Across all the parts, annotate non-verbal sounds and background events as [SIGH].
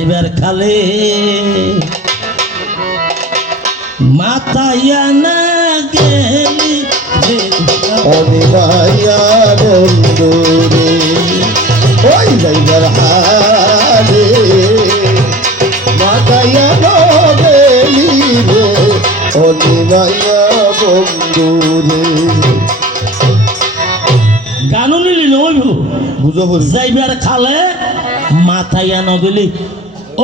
যাইবার খালে মাথাইয়া না গেলি রে অনিমায়া বন্ধু রে ওই যাইবার হারে মাতায়া গেলি রে অনিমায়া বন্ধু রে গানো নিলি নইব বুঝো যাইবার খালে মাথাইয়া নগলি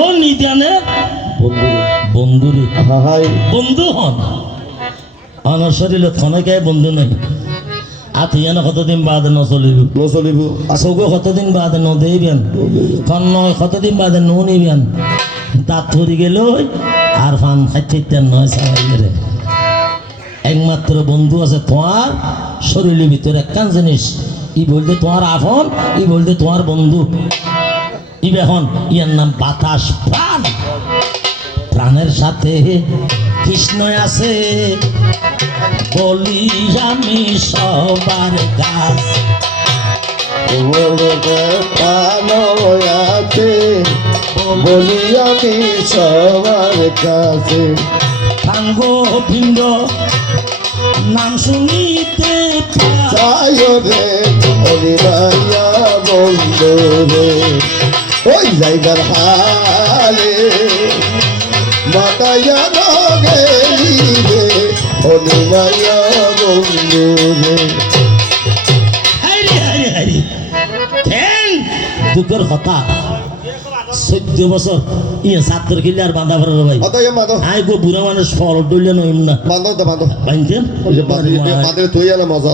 ও নিদানে বন্ধু বন্ধুরে বন্ধু হন। অনশরীরে থনকে বন্ধু নেই। আতিয়ানো কতদিন বাদে নচলিব? নচলিব। চৌকো কতদিন বাদে নদেইবেন? কন্ন কতদিন বাদে নো নিবেন দাঁত ধরি গেল আর ফান খাইতে নয় সারাইলে একমাত্র বন্ধু আছে তোমার শরীরের ভিতরে একখান জিনিস। ই বলতে তোমার আফন ই বলতে তোমার বন্ধু। ই এখন ইয়ার নাম বাতাস প্রাণ। প্রাণের সাথে কৃষ্ণ আছে, বলি আমি সবার গাছ। আছে বলি আমি সবার কাছে সাঙ্গ ভিন্দ নাম শুনিতে। চাই রে অনিমায়া বন্ধু রে। জায়গার হালে মাতায়া গেলি রে অনিমায়া বন্ধু রে দুঃখের কথা চোদ্দ বছর ইয়ে ছাত্র কিলে আর বাঁধা পারে ভাই। মাদো আই গো বুড়া মানুষ ফল ডইলে নইম না। দা বান্ধব বাঁধতেন মজা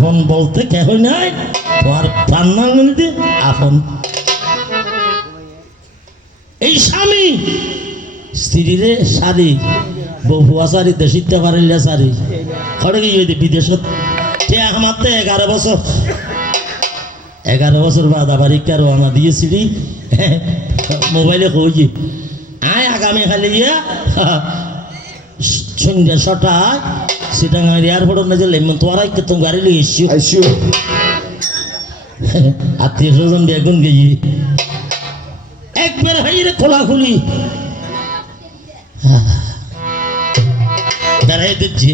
আপন বলতে কেহ নাই? তোমার প্রাণাঙ্গনীতে আপন এই স্বামী, স্ত্রীরে শাড়ি বহুয়া শাড়ি দেশিতে পারিলে শাড়ি। খড়ে গিয়ে বিদেশত তে আমার এগারো বছর? এগারো বছর বাদ আবার ইকার রওনা দিয়েছিলি? মোবাইলে কই আয় আগামী খালি ইয়া সন্ধ্যা ছটায় সিটাঙ্গার এয়ারপোর্ট না গেলে তোমার আইকে তো গাড়ি লিয়ে এসছি আইসিও আত্মীয় স্বজন বেগুন গেছি একবার হাইরে খোলাখুলি বেড়াই দিচ্ছি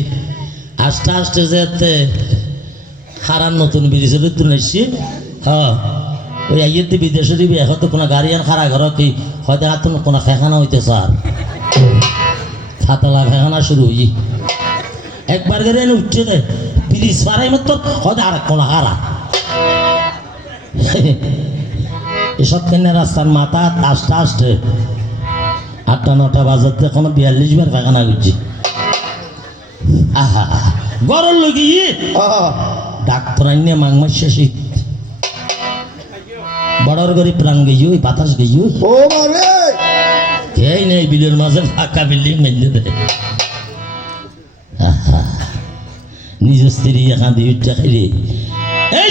আস্তে আস্তে যেতে হারান নতুন ব্রিজের তুলে এসছি হ্যাঁ ওই আইয়েতে বিদেশে দিবি এখন তো কোনো গাড়ি আর খারা ঘর কি হয়তো হাত কোনো খেখানা হইতে স্যার খাতলা খেখানা শুরু হই একবার এনে উঠছে দে ব্রিজ পারাই মতো হয়তো আর কোনো হারা। এসব কেনে রাস্তার মাথা আস্তে আস্তে। আটটা নটা বাজাতে এখনও বিয়াল্লিশ বার পায়খানা করছি। আহা গরম লগে ডাক্তার আইনে মাংমাস শেষে। বড়র গরি প্রাণ গেই ওই বাতাস গেই। ওই ও মারে এই নেই বিলের মাঝে ফাঁকা বিল্ডিং মেলে দেয়? নিজের স্ত্রী উঠতে খাইলে এই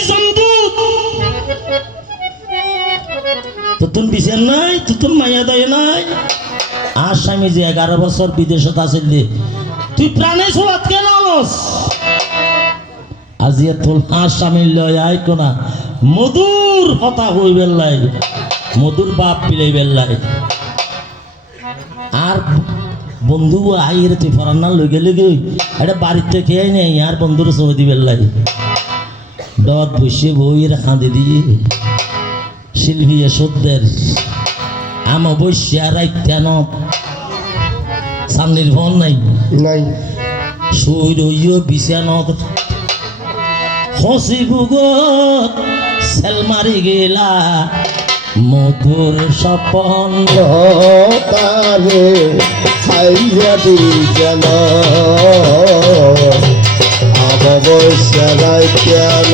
তুতুন বিচার নাই তুতুন মাইয়া নাই। আর স্বামী যে এগারো বছর বিদেশত আছিল তুই প্রাণে চলাত কেন আনস? আজি তোর হাঁস স্বামী লয় আই কোনা। মধুর কথা হই বেল্লাই মধুর বাপ পিলাই বেল্লাই আর বন্ধু আইরে তুই ফরান্নার লগে লগে এটা বাড়িতে খেয়ে নেই আর বন্ধুর সৌদি বেল্লাই ডত বসে বইয়ের খাঁদে দিয়ে শিল্পী সত্যের আম অবশ্যই আর কেন? সামনের ফোন নাই? নাই। শুই রইও বিছানত। হসি বুগত সেল মারি গেলা মধুর সপন তারে। হাইয়া দি যেন অবশ্যই কেন?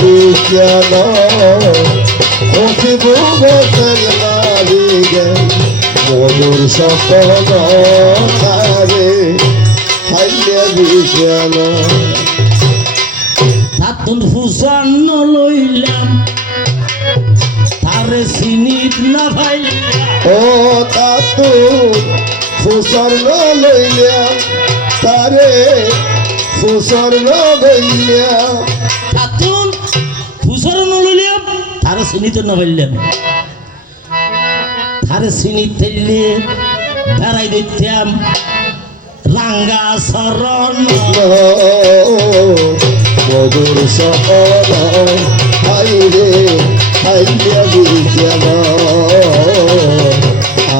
বিজ্ঞান হসিব বসল মারিগে মধুর সপন তারে হাইয়া বিজ্ঞান তাতুন ফুসান লইলাম, তারে সিনিত না ভাইলাম ও তাতু ফুসর লইয়া তারে ফুসর লইয়া। তাতুন ফুসার লইলাম তারে সিনিত না ভাইলাম তারে সিনিত তেললে বেড়াই দিতাম রাঙ্গা শরণ। মধুর হাইয়া বিজ্ঞান আমবস্য বাচ্যান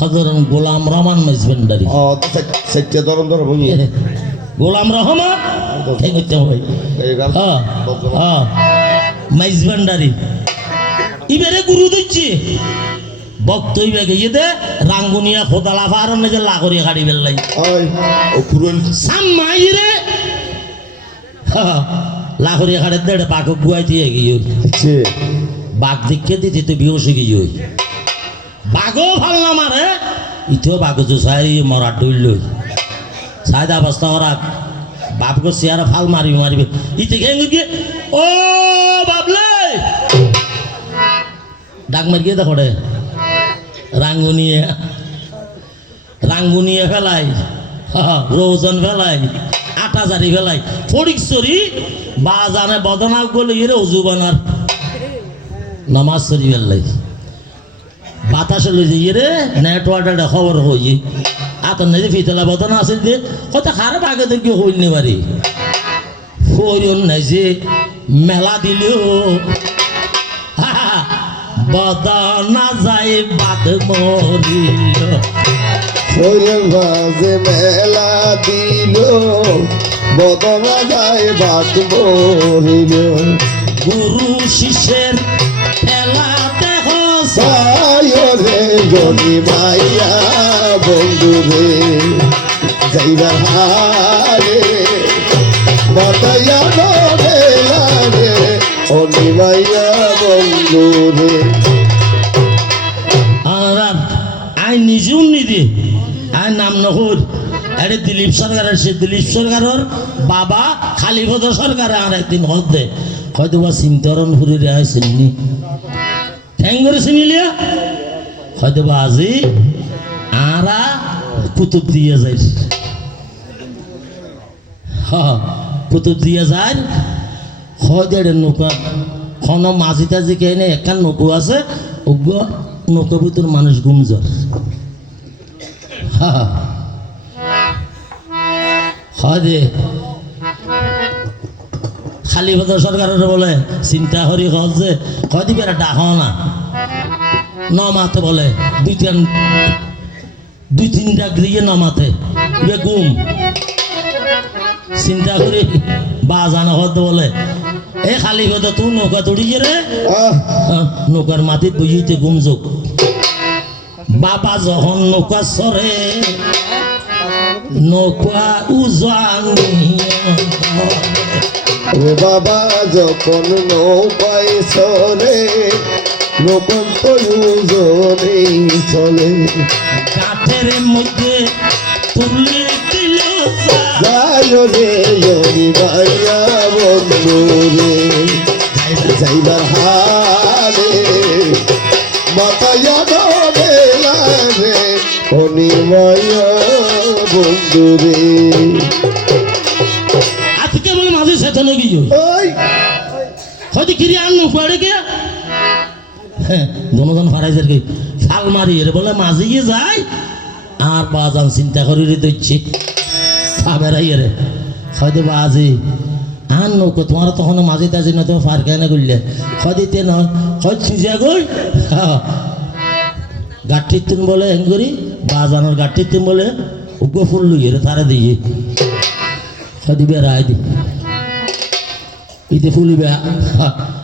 হজরন গোলাম রহমান সেটা ধরম ধরম গোলাম রহমান? ঠিক হচ্ছে ভাই। হ্যাঁ হ্যাঁ মাইজবেন্ডারি ইবারে গুরু দিচ্ছি। বক্তব্য গিয়ে দে রাঙ্গুনিয়া খোদালা ফার যে লাগরি গাড়ি বেল্লাই। পুরন সাম্মাইরে লাখরি খাড়ে দেড় বাঘ গুয়াই দিয়ে গিয়ে। বাঘ দিকে দিতে তো বিহসে গিয়ে। বাঘও ভালো না মারে ইতেও বাঘ জুসাই মরা ডইল সাইদা অবস্থা ওরা বাপকে চেয়ারে ফাল মারিবি মারিবি ইতে ঘেঙ্গে গিয়ে ও বাবলে ডাক মারি গিয়ে দেখো রে রাঙ্গুনিয়ে রাঙ্গুনিয়ে ফেলাই রোজন ফেলাই আটা জারি ফেলাই ফড়িক চরি বা জানে বদনা গলে ইরে উজু বানার নামাজ চরি ফেললাই বাতাসে লই যে ইরে নেটওয়ার্কটা খবর হই। আতন নাই ফিতলা বদনা আছে যে কত খারাপ আগে দেখি হইল নি বাড়ি। হইল নাই যে মেলা দিলেও বদনা যাই বাদ মরিল। বাজে মেলা দিল বদনা যায় বাট বলিল গুরু শিষ্যের গনি মাইয়া বন্ধু রে যাইবার হারে। অনি মাইয়া বন্ধু রে। আই নিজেও নিদি আই নাম নহর। আরে দিলীপ সরকারের, সে দিলীপ সরকারের বাবা খালিপদ সরকার আর একদিন হতে হয়তো বা চিন্তরণ ফুরি রেহাই চিনি ঠ্যাং করে চিনিলিয়া হয়তো বা আজি আরা কুতুব দিয়ে যাই হ কুতুব দিয়ে হয়তো এটা নৌকা খন মাঝি টাজি কে নে একান নৌকো আছে ওগ নৌকা ভিতর মানুষ গুমজর দে খালি পথ সরকারের বলে চিন্তা করি কল যে কয় দিবি এটা ডাহ না। ন মাতে বলে। দুই তিন দুই তিনটা গিয়ে ন মাতে গুম চিন্তা করি বা জানা হতে বলে। এ খালি পথ তুই নৌকা তুড়ি রে? নৌকার মাটিত বহিতে গুমযোগ বাবা যখন নৌকা চরে নৌকা উজানি ও বাবা যখন নৌকায় চলে রোপণ প্রয়োজনে চলে। কাঠের মধ্যে তুলে দিল যায় রে জনি মাইয়া বন্ধু রে। যাইবার হারে মাতায়া বেলা রে অনি মাইয়া বন্ধু রে। আজকে মাঝে গিয়ে। ওই। হয়তো কিরি আন পড়ে কে [LAUGHS] হ্যাঁ দনজন ফারাইজের কি ফাল মারি, এর বলে মাঝে গিয়ে যায় আর বাজান চিন্তা করি রে দিচ্ছি। ফা বেড়াই রে হয়তো বাজি আন নৌকো তোমার তখন মাঝে তাজি না তুমি ফার কেন করলে খদিতে নয় খদ সিজিয়া গই। [LAUGHS] গাঠির তিন বলে হেন করি, বাজানোর গাঠির তিন বলে উগ্র ফুল লুইয়ে রে তারা দিয়ে। খদি বেড়াই দি। ইতে ফুলিবে। [LAUGHS]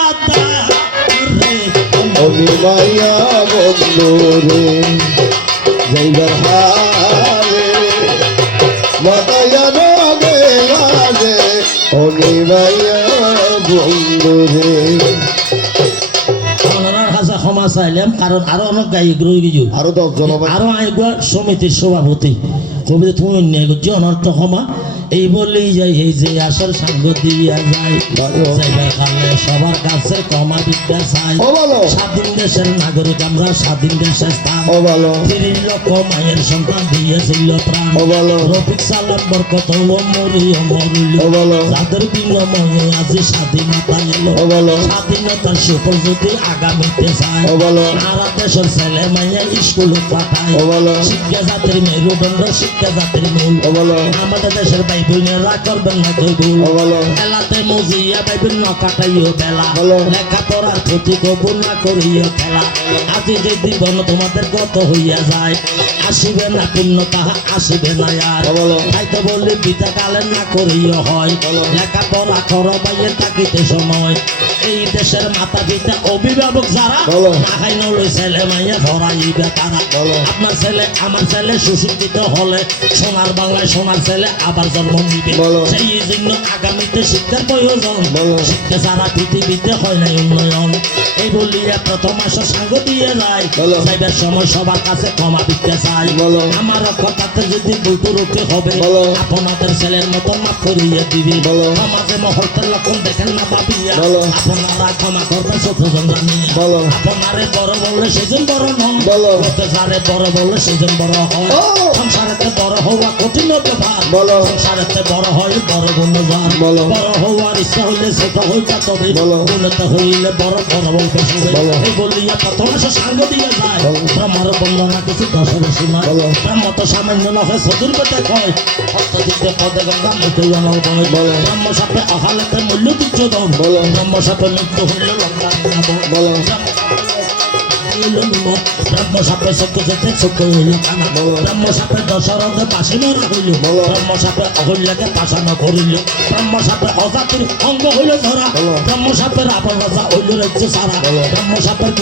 আমি মাইয়া বন্ধু রে যাইবার হারে মাতায়া আমি মাইয়া বন্ধু রে। ক্ষমা চাইলাম কারণ আরও অনেক গায়ক রয়ে গেছে আরও দশ জন হবে। আরও আইগুয়া সমিতির সভাপতি। কবিতা তুমি অন্য গেছি অনর্থ ক্ষমা। এই বললেই যাই এই যে আসর সাঙ্গ দিয়া যায়। সবার কাছে ক্ষমা বিদ্যা চাই স্বাধীন দেশের নাগরিক আমরা স্বাধীন দেশের স্থান। তিরিশ লক্ষ মায়ের সন্তান দিয়েছিল প্রাণ। রফিক সালাম বরকত যাদের বিনিময়ে আজ স্বাধীনতা এলো। স্বাধীনতার সুফল যদি আগামীতে চায় সারা দেশের ছেলে মাইয়া স্কুলে পাঠায় শিক্ষা জাতির মেরুদণ্ড শিক্ষা জাতির মূল। আমাদের দেশের ভাই বোনেরা করবেন না তো ভুল ও ভালো খেলাতে মজিয়া বিভিন্ন কাটাইও বেলা। ভালো। লেখাপড়ার প্রতি কবুল না করিও খেলা। আজি যে জীবন তোমাদের গত হইয়া যায় আসিবে না পূর্ণ তাহা আসিবে না আর। ও ভালো তাই তো বললি পিতা কালের না করিও হয়। ভালো। লেখাপড়া করো বাইয়ে থাকিতে সময়। এই দেশের মাতা পিতা অভিভাবক যারা ভালো। না খাই নলে ছেলে মাইয়া ভরাইবে তারা। আপনার ছেলে আমার ছেলে সুশিক্ষিত হলে সোনার বাংলায় সোনার ছেলে আবার জন্ম নিবে সেই জন্য আগামীতে শিক্ষার প্রয়োজন। শিক্ষা ছাড়া পৃথিবীতে হয় না উন্নয়ন। এই বলিয়া প্রথম মাসে সাঙ্গ দিয়ে যায় ভালো। সময় সবার কাছে ক্ষমা দিতে চাই। আমার কথাতে যদি ভুল রুটি হবে। আপনাদের ছেলের মতো মাফ করিয়ে দিবি। সমাজে মহত্বের লক্ষণ দেখেন না ভাবিয়া ভালো। আপনারা ক্ষমা করবেন শত্রুজন জানিয়া ভালো। আপনারে বড় বললে সেজন বড় ভালো। অত্যাচারে বড় বললে সেজন বড় হয়। সংসারেতে বড় হওয়া কঠিন ব্যাপার। সংসারেতে বড় হয় বড় ভালো। বড় হওয়ার ইচ্ছা হইলে ছোট হইতা তবে। উন্নত হইলে বড় বড় বলিয়া প্রথম মাসে সাঙ্গ দিয়ে যায়। ব্রহ্মার বন্দনা কিছু দশের শোনায় ভালো। ব্রহ্ম তো সামান্য নহে চতুর পেতে কয় হস্ত দিতে পদে গঙ্গা মুখে অনল বয়। ব্রহ্ম সাপে অহালেতে মূল্য তুচ্ছ দম। ব্রহ্ম সাপে মৃত্যু হইলে লঙ্কা ভালো। ব্রহ্ম সাপে যেতে চক্র হইল কানা। ব্রহ্ম সাপে দশরথে পাশে মরা হইল ভালো। ব্রহ্ম সাপে অহল্যাকে পাশান করিল ব্রহ্ম সাপে অজাতির অঙ্গ হইল ধরা। ব্রহ্ম সাপের আপন রাজা হইল সারা ব্রহ্ম সাপের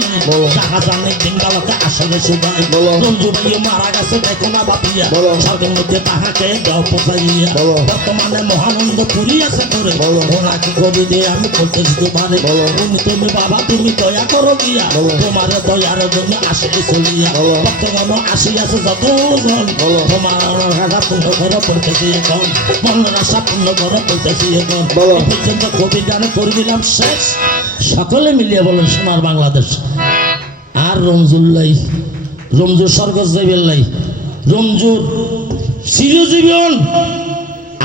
নেই ভালো। যাহা জানে দিনকালকে আসলে ভালো। রঞ্জু ভাইও মারা গেছে দেখো না বাপিয়া। স্বর্গের মধ্যে তাহাকে দাও পচাইয়া বর্তমানে মহানন্দ পুরী আছে করে। ওনাকে কবি দিয়ে আমি করতেছি তোমারে। তুমি তুমি বাবা তুমি দয়া করো গিয়া তোমার দয়ার জন্য আসলে চলিয়া। বর্তমান আসিয়াছে যতজন ভালো। তোমার রাজা পূর্ণ করো পড়তেছি এখন মনের আশা পূর্ণ করো পড়তেছি এখন। পর্যন্ত কবি গান করে দিলাম শেষ সকলে মিলিয়ে বলেন সোনার বাংলাদেশ। আর রমজুল্লাই রমজুর স্বর্গ যাইবেল্লাই রমজুর চিরজীবন।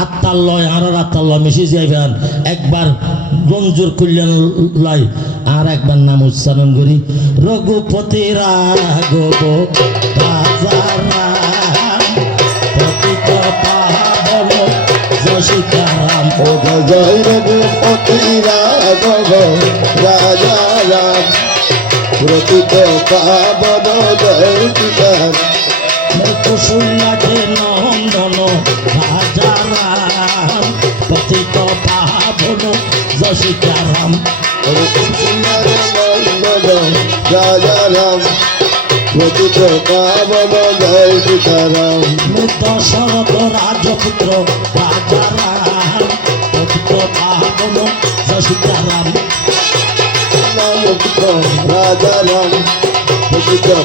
আত্মার লয়, আর আত্মার লয় মিশে যাইবেন। একবার রঞ্জুর কল্যাণ লয় আর একবার নাম উচ্চারণ করি। রঘুপতি রাঘব রাজারাম যশিকারাম ও জয় রঘুপতি রাঘব রাজা রাম প্রকৃত পাবন জয় পিতার কুশুল্লাকে নন্দন রাজারাম পতিত পাবন যশিকারাম রাজা রাম প্রকৃত পাবন জয় পিতারাম মৃত শরৎ রাজপুত্র রাজারাম যশিকারাম পুত্র রাজা রাম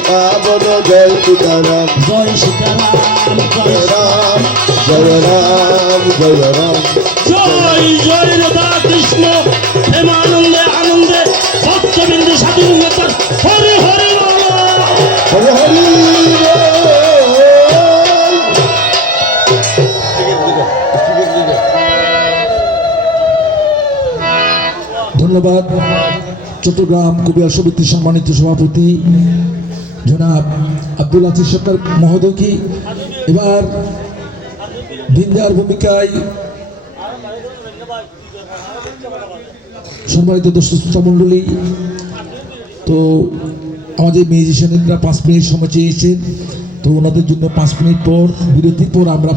পাবন জয় পিতারাম জয় সীতারাম জয় রাম জয় রাম জয় রাম জয় জয় রাধা কৃষ্ণ হে আনন্দে আনন্দে ভক্তবিন্দু সাধু হরি ধন্যবাদ। চট্টগ্রাম কবিয়াল সমিতির সম্মানিত সভাপতি জনাব আব্দুল আজিজ সরকার মহোদয়কে এবার ভিন্দার ভূমিকায় সম্মানিত দর্শক মণ্ডলী, তো আমাদের মিউজিশিয়ানরা পাঁচ মিনিট সময় চেয়েছেন, তো ওনাদের জন্য পাঁচ মিনিট পর, বিরতির পর আমরা